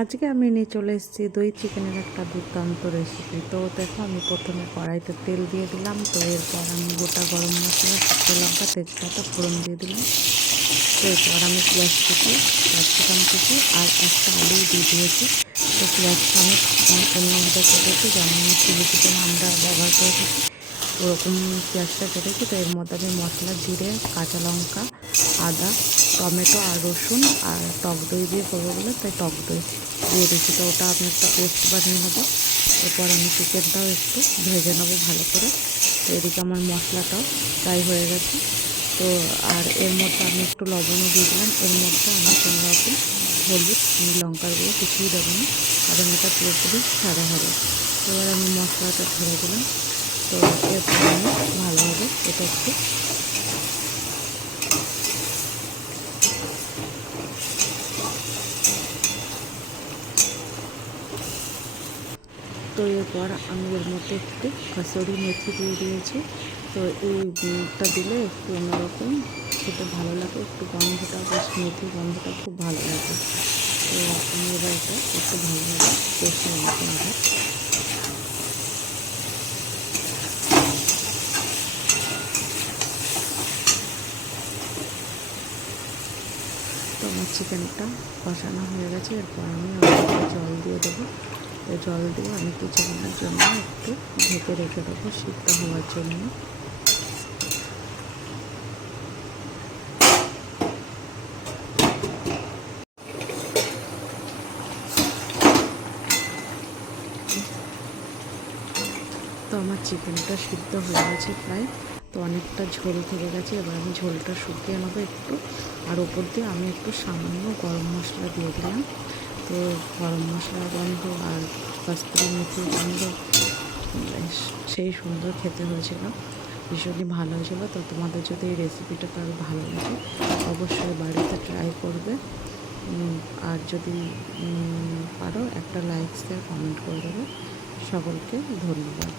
আজকে আমি নিয়ে চলে এসেছি দই চিকেনের একটা দুর্দান্ত রেসিপি। তো দেখো, আমি প্রথমে কড়াইতে তেল দিয়ে দিলাম। তো এরপর আমি গোটা গরম মশলা, শুকনো লঙ্কা, তেজপাতা ফোড়ন দিয়ে দিলাম। তো এরপর আমি পেঁয়াজ কুচি, ক্যাপসিকাম কুচি আর একটা আলু দিয়ে দিয়েছি। তো পেঁয়াজটা আমি অন্যভাবে কেটেছি, যেমন চিলি চিকেন আমরা ব্যবহার করে থাকি ওরকম পেঁয়াজটা কেটেছি। তো এর মধ্যে আমি মশলা, জিরে, কাঁচা লঙ্কা, আদা, টমেটো আর রসুন আর টক দই দিয়ে করবো বলে তাই টক দই দিয়ে দিচ্ছি। তো ওটা আমি একটা পেস্ট বানিয়ে নেবো। এরপর আমি চিকেনটাও একটু ভেজে নেবো ভালো করে। তো এদিকে আমার মশলাটাও ফ্রাই হয়ে গেছে। তো আর এর মধ্যে আমি একটু লবণও দিয়ে দিলাম। এর মধ্যে আমি কোনো রকম হলুদ, লঙ্কার গুঁড়ো কিছুই দেবো না, কারণ এটা পুরোপুরি সাদা হবে। এবার আমি মশলাটা ঢেলে দিলাম। তো এরপর আমি ভালোভাবে এটা একটু তো এরপর আমি এর মধ্যে একটু কাসুরি মেথি দিয়ে দিয়েছি। তো এইটা দিলে একটু অন্যরকম খেতে ভালো লাগে, একটু গন্ধটা, বেশ মেথি গন্ধটা খুব ভালো লাগে। তো আমি এবার এটা একটু ভালোভাবে কষিয়ে নেবো আবার। তো আমার চিকেনটা কষানো হয়ে গেছে। এরপর আমি জল দিয়ে দেবো। জল দিয়ে আমি কিছুক্ষণের জন্য একটু ঢেকে রেখে দেবো সিদ্ধ হওয়ার জন্য। তো আমার চিকেনটা সিদ্ধ হয়ে গেছে প্রায়। তো অনেকটা ঝোল থেকে গেছে। এবার আমি ঝোলটা শুকিয়ে নেবো একটু। আর ওপর দিয়ে আমি একটু সামান্য গরম মশলা দিয়ে দিলাম। তো গরম মশলার গন্ধ আর কস্তুরি মেথির গন্ধ সেই সুন্দর খেতে হয়েছিল, ভীষণই ভালো হয়েছিল। তো তোমাদের যদি এই রেসিপিটা কারো ভালো লাগে অবশ্যই বাড়িতে ট্রাই করবে। আর যদি পারো একটা লাইক, শেয়ার, কমেন্ট করে দেবে। সকলকে ধন্যবাদ।